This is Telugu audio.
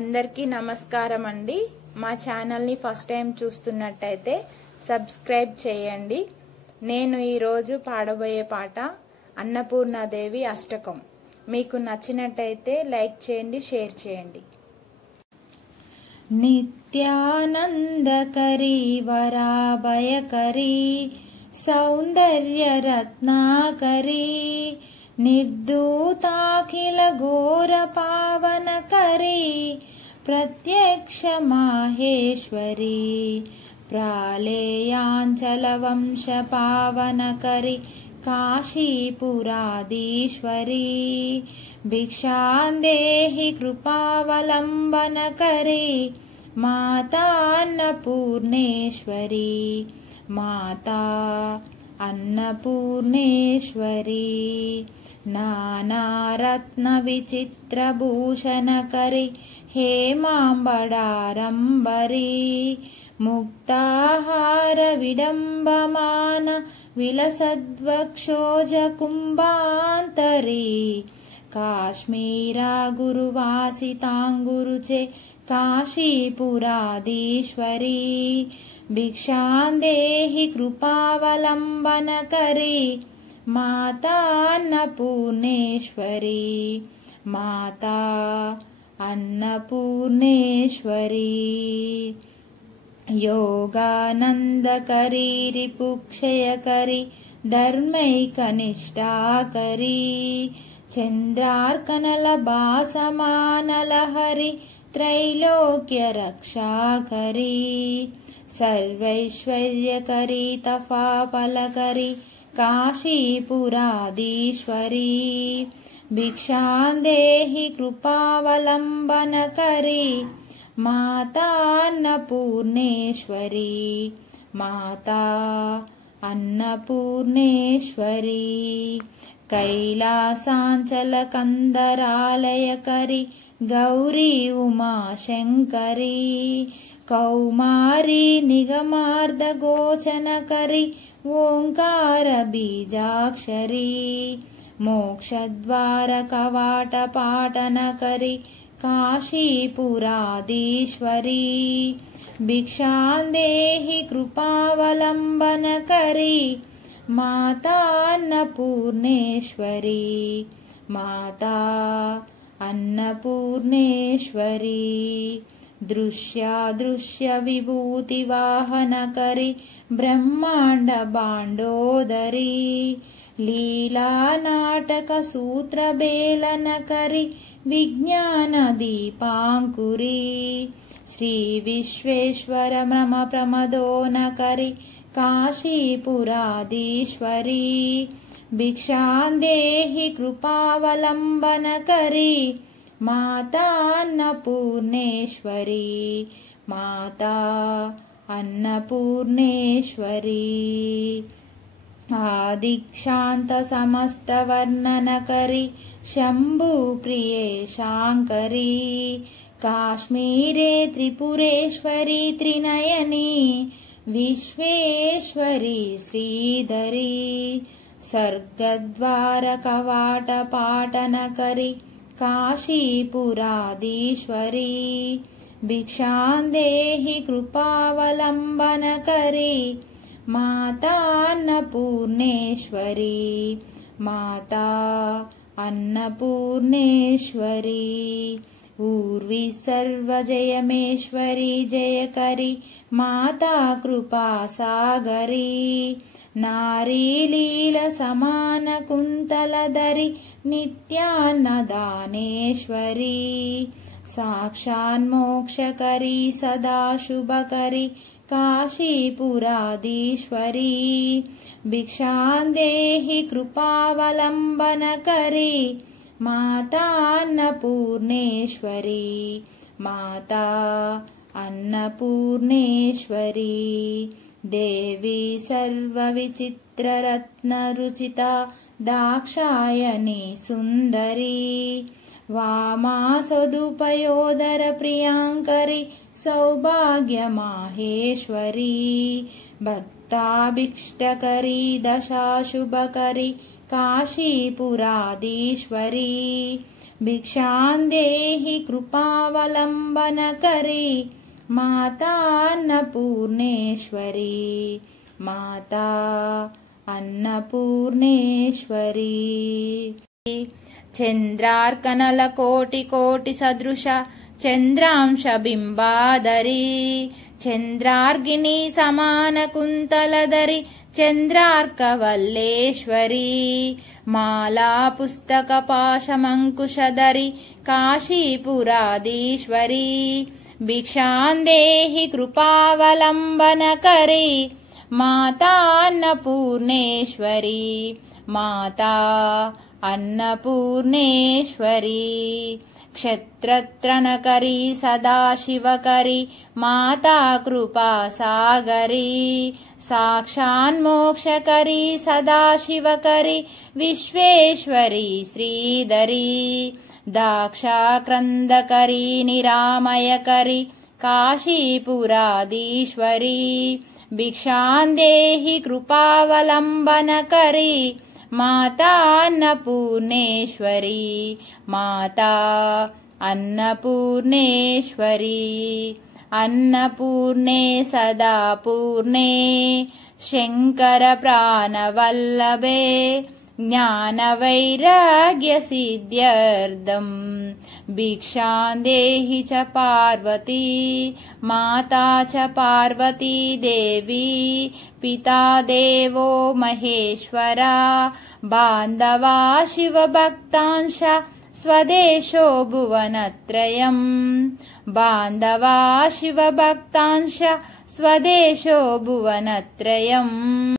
అందరికీ నమస్కారం అండి. మా ఛానల్ ని ఫస్ట్ టైం చూస్తున్నట్టయితే సబ్స్క్రైబ్ చేయండి. నేను ఈ రోజు పాడబోయే పాట అన్నపూర్ణాదేవి అష్టకం. మీకు నచ్చినట్టయితే లైక్ చేయండి, షేర్ చేయండి. నిత్యానందకరీ వరాభయకరీ సౌందర్య రత్నాకరీ నిర్దూతాఖిల ఘోర పావనకరీ ప్రత్యక్ష మాహేశ్వరీ ప్రాళేయాంచల వంశ పావనకరీ కాశీపురాధీశ్వరీ భిక్షాందేహి కృపావలంబనకరీ మాతా అన్నపూర్ణేశ్వరీ మాతా అన్నపూర్ణేశ్వరీ నానారత్న విచిత్రభూషణకరీ హేమాంబడారంబరీ ముక్తాహార విడంబమాన విలసద్వక్షోజ కుంభాంతరీ కాశ్మీరా గురువాసితాంగురుచే కాశీపురాధీశ్వరీ భిక్షాందేహి కృపావలంబనకరీ మాతా అన్నపూర్ణేశ్వరీ మాతా అన్నపూర్ణేశ్వరీ యోగానందకరీ రిపుక్షయకరీ ధర్మైకనిష్టాకరీ చంద్రార్కనల భాసమానలహరి త్రైలోక్య రక్షాకరీ సర్వైశ్వర్యకరీ తఫాఫలకరీ కాశీపురాధీశ్వరీ భిక్షాందేహి కృపావలంబనకరీ మాతా అన్నపూర్ణేశ్వరీ మాతా అన్నపూర్ణేశ్వరీ కైలాసాంచల కందరాలయకరీ గౌరీ ఉమాశంకరీ కౌమారీ నిగమార్ధగోచనకరీ ఓంకార బీజాక్షరీ మోక్షద్వార కవాట పాటనకరీ కాశీపురాధీశ్వరీ భిక్షాందేహి కృపావలంబనకరీ మాతా అన్నపూర్ణేశ్వరీ మాతా అన్నపూర్ణేశ్వరీ దృశ్యాదృశ్య విభూతి వాహనకరీ బ్రహ్మాండ బాండోదరీ లీలా నాటక సూత్రబేలనకరీ విజ్ఞాన దీపాంకురీ శ్రీ విశ్వేశ్వర మమ ప్రమదోనకరీ కాశీపురాధీశ్వరీ భిక్షాందేహి కృపావలంబనకరీ మాతా అన్నపూర్ణేశ్వరీ మాతా అన్నపూర్ణేశ్వరీ ఆదిక్షాంత సమస్త వర్ణనకరీ శంభు ప్రియేశాంకరీ కాశ్మీరే త్రిపురేశ్వరీ త్రినయనీ విశ్వేశ్వరీ శ్రీధరీ సర్గద్వార కవాట పాటనకరీ కాశీపురాధీశ్వరీ భిక్షాందేహి కృపావలంబనకరీ మాతా అన్నపూర్ణేశ్వరీ మాతా అన్నపూర్ణేశ్వరీ ఊర్వి సర్వజయమేశ్వరీ జయకరీ మాతా కృపాసాగరీ నారీలీల సమాన కుంతలధరి నిత్యాన్నదానేశ్వరీ సాక్షాన్మోక్షకరీ సదాశుభకరీ కాశీపురాధీశ్వరీ భిక్షాందేహి కృపావలంబనకరీ మాతా అన్నపూర్ణేశ్వరీ మాతా అన్నపూర్ణేశ్వరీ దేవి సర్వ విచిత్ర రత్న రుచిత దాక్షాయణి సుందరీ వామా సదుపయోదర ప్రియాంకరీ సౌభాగ్య మాహేశ్వరీ భక్తాభిష్టకరీ దశాశుభకరీ కాశీపురాధీశ్వరీ భిక్షాందేహి కృపావలంబనకరీ మాతా అన్నపూర్ణేశ్వరీ మాతా అన్నపూర్ణేశ్వరీ చంద్రార్కనల కోటి కోటి సదృశ చంద్రాంశ బింబాదరి చంద్రార్గిని సమాన కుంతలదరి చంద్రార్కవల్లేశ్వరీ మాలా పుస్తక పాశమంకుశదరి కాశీపురాధీశ్వరీ భిక్షాందేహి కృపావలంబనకరీ మాతా అన్నపూర్ణేశ్వరీ మాతా అన్నపూర్ణేశ్వరీ క్షత్రత్రణకరీ సదాశివకరీ మాతా కృపాసాగరీ సాక్షాన్మోక్షకరీ సదాశివకరీ విశ్వేశ్వరీ శ్రీధరీ దాక్షాక్రందకరీ నిరామయకరీ కాశీపురాధీశ్వరీ భిక్షాందేహి కృపావలంబనకరీ మాతా అన్నపూర్ణేశ్వరీ మాతా అన్నపూర్ణేశ్వరీ అన్నపూర్ణే సదా పూర్ణే శంకర ప్రాణవల్లభే జ్ఞానవైరాగ్య సిద్ధ్యర్థం భిక్షాందేహి చ పార్వతీ మాతా చ పార్వతీ దేవీ పితా దేవో మహేశ్వరా బాంధవా శివభక్తాంశ స్వదేశో భువనత్రయం బాంధవా శివభక్తాంశ స్వదేశో భువనత్రయం